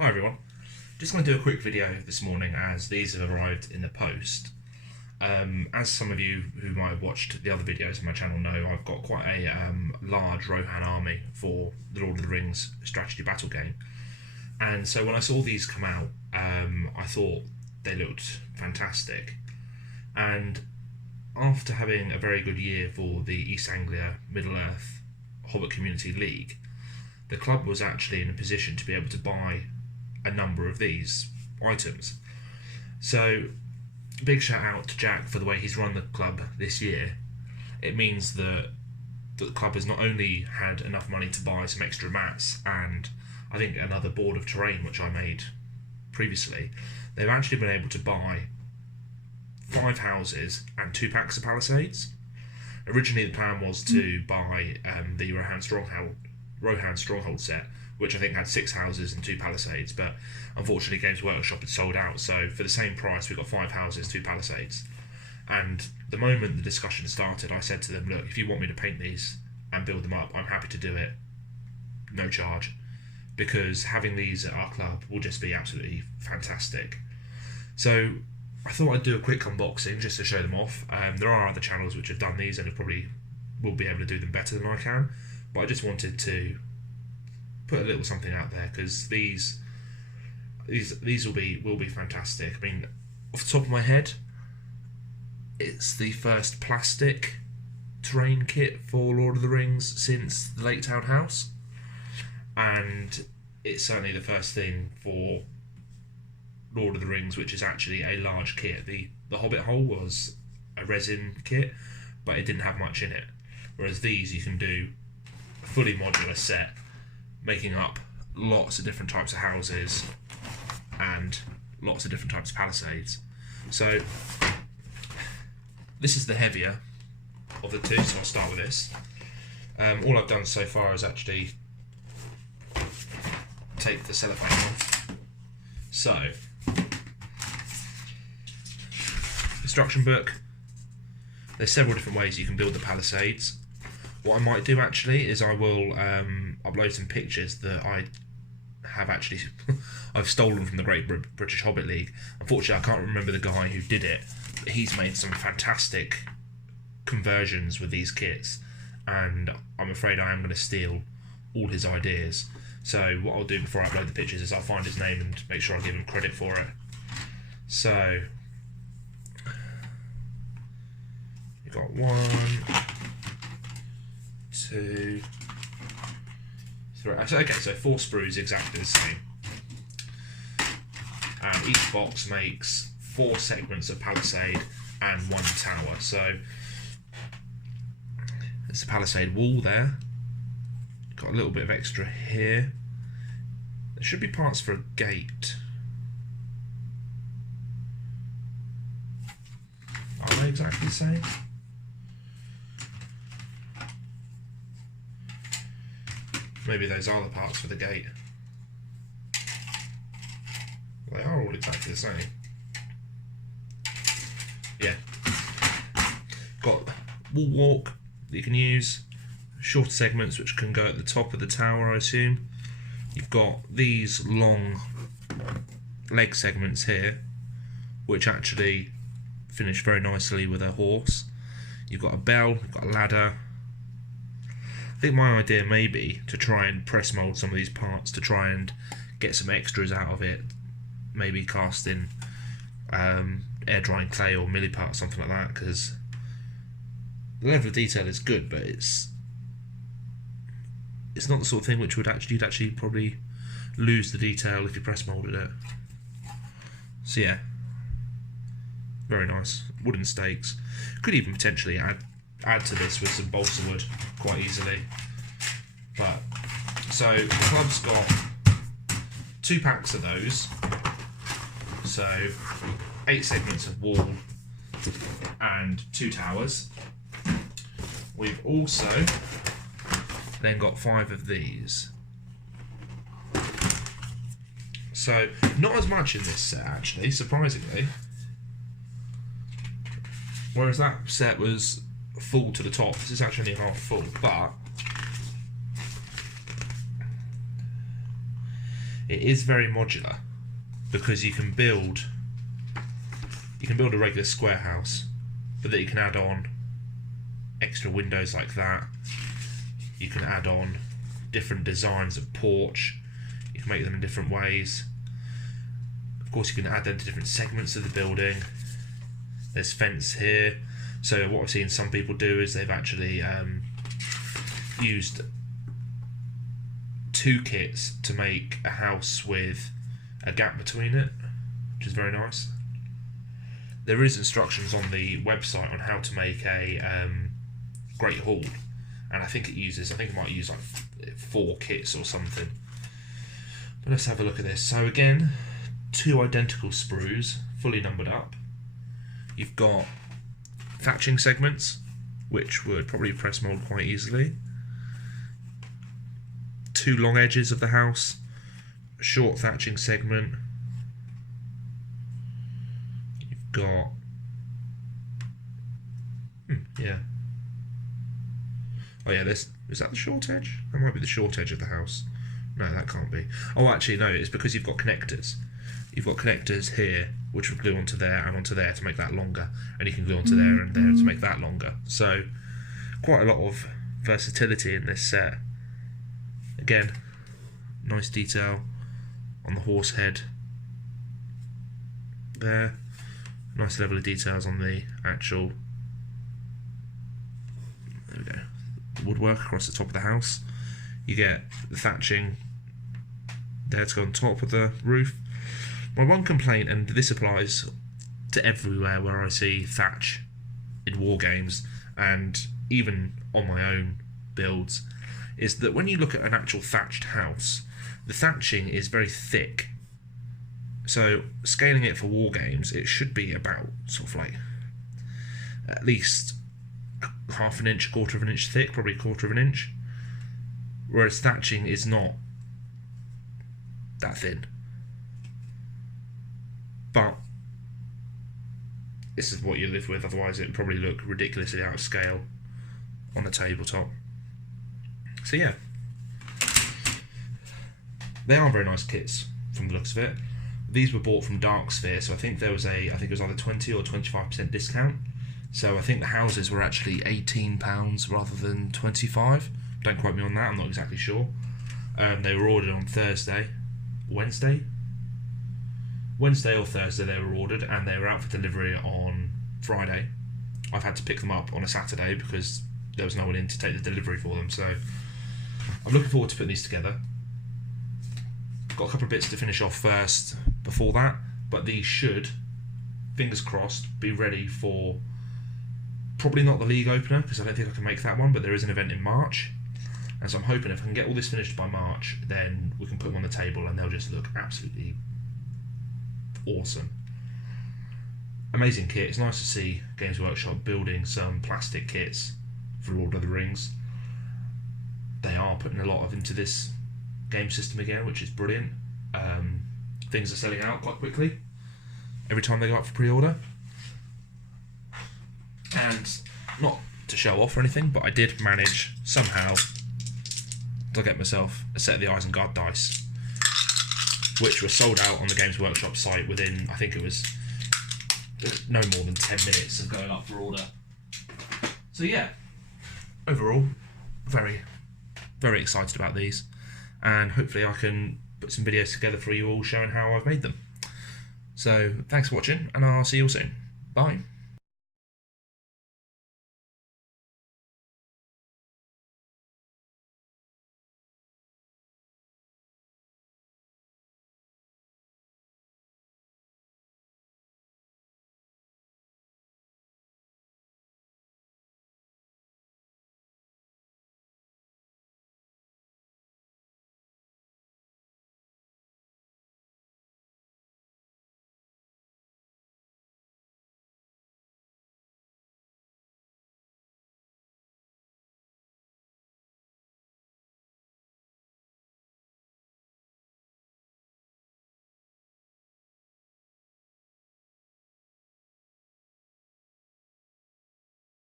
Hi everyone, just going to do a quick video this morning as these have arrived in the post. As some of you who might have watched the other videos on my channel know, I've got quite a large Rohan army for the Lord of the Rings strategy battle game. And so when I saw these come out, I thought they looked fantastic. And after having a very good year for the East Anglia Middle-earth Hobbit Community League, the club was actually in a position to be able to buy a number of these items. So big shout out to Jack for the way he's run the club this year. It means that the club has not only had enough money to buy some extra mats and I think another board of terrain which I made previously, they've actually been able to buy 5 houses and 2 packs of Palisades. Originally the plan was to buy the Rohan Stronghold set, which I think had 6 houses and 2 Palisades, but unfortunately Games Workshop had sold out, so for the same price we got 5 houses, 2 Palisades. And the moment the discussion started, I said to them, look, if you want me to paint these and build them up, I'm happy to do it, no charge, because having these at our club will just be absolutely fantastic. So I thought I'd do a quick unboxing just to show them off. There are other channels which have done these and probably will be able to do them better than I can, but I just wanted to put a little something out there because these will be fantastic. I mean, off the top of my head, it's the first plastic terrain kit for Lord of the Rings since the Lake Town House, and it's certainly the first thing for Lord of the Rings which is actually a large kit. The Hobbit Hole was a resin kit, but it didn't have much in it, whereas these you can do a fully modular set, making up lots of different types of houses and lots of different types of Palisades. So this is the heavier of the two, so I'll start with this. All I've done so far is actually take the cellophane off. So, instruction book. There's several different ways you can build the Palisades. What I might do actually is I will upload some pictures that I have actually I've stolen from the Great British Hobbit League. Unfortunately, I can't remember the guy who did it, but he's made some fantastic conversions with these kits, and I'm afraid I am going to steal all his ideas. So what I'll do before I upload the pictures is I'll find his name and make sure I give him credit for it. So you got 1, 2, 3. Okay, so 4 sprues exactly the same. And each box makes 4 segments of Palisade and 1 tower. So there's a Palisade wall there. Got a little bit of extra here. There should be parts for a gate. Are they exactly the same? Maybe those are the parts for the gate. They are all exactly the same. Yeah. Got wall walk that you can use, shorter segments which can go at the top of the tower, I assume. You've got these long leg segments here, which actually finish very nicely with a horse. You've got a bell, you've got a ladder. I think my idea may be to try and press mould some of these parts to try and get some extras out of it. Maybe cast in air drying clay or milliput or something like that, because the level of detail is good, but it's not the sort of thing which you'd actually probably lose the detail if you press moulded it. So yeah, very nice. Wooden stakes. Could even potentially add to this with some balsa wood quite easily. But so the club's got 2 packs of those, so 8 segments of wall and 2 towers. We've also then got 5 of these. So not as much in this set actually, surprisingly. Whereas that set was full to the top, this is actually only half full, but It is very modular because you can build a regular square house, but then you can add on extra windows like that. You can add on different designs of porch. You can make them in different ways. Of course, you can add them to different segments of the building. There's fence here. So what I've seen some people do is they've actually used 2 kits to make a house with a gap between it, which is very nice. There is instructions on the website on how to make a Great Hall, and I think it might use like 4 kits or something. But let's have a look at this. So again, 2 identical sprues, fully numbered up. You've got thatching segments, which would probably press mould quite easily. 2 long edges of the house, a short thatching segment. You've got yeah. Oh yeah, is that the short edge? That might be the short edge of the house. No, that can't be. Oh, actually, no, it's because you've got connectors. You've got connectors here, which will glue onto there and onto there to make that longer, and you can glue onto there and there to make that longer. So, quite a lot of versatility in this set. Again, nice detail on the horse head there. Nice level of details on the actual, there we go, woodwork across the top of the house. You get the thatching there to go on top of the roof. My one complaint, and this applies to everywhere where I see thatch in war games and even on my own builds, is that when you look at an actual thatched house, the thatching is very thick. So scaling it for war games, it should be about sort of like at least half an inch, quarter of an inch thick, probably a quarter of an inch. Whereas thatching is not that thin. But this is what you live with, otherwise it would probably look ridiculously out of scale on the tabletop. So yeah, they are very nice kits from the looks of it. These were bought from Darksphere, so I think it was either 20 or 25% discount. So I think the houses were actually £18 rather than 25. Don't quote me on that, I'm not exactly sure. They were ordered on Wednesday or Thursday they were ordered, and they were out for delivery on Friday. I've had to pick them up on a Saturday because there was no one in to take the delivery for them, so I'm looking forward to putting these together. Got a couple of bits to finish off first before that, but these should, fingers crossed, be ready for probably not the league opener, because I don't think I can make that one, but there is an event in March, and so I'm hoping if I can get all this finished by March, then we can put them on the table and they'll just look absolutely awesome. Amazing kit. It's nice to see Games Workshop building some plastic kits for Lord of the Rings. They are putting a lot into this game system again, which is brilliant. Things are selling out quite quickly every time they go up for pre-order. And not to show off or anything, but I did manage somehow to get myself a set of the Isengard dice, which were sold out on the Games Workshop site within, I think it was no more than 10 minutes of going up for order. So yeah, overall, very, very excited about these, and hopefully I can put some videos together for you all showing how I've made them. So thanks for watching, and I'll see you all soon. Bye.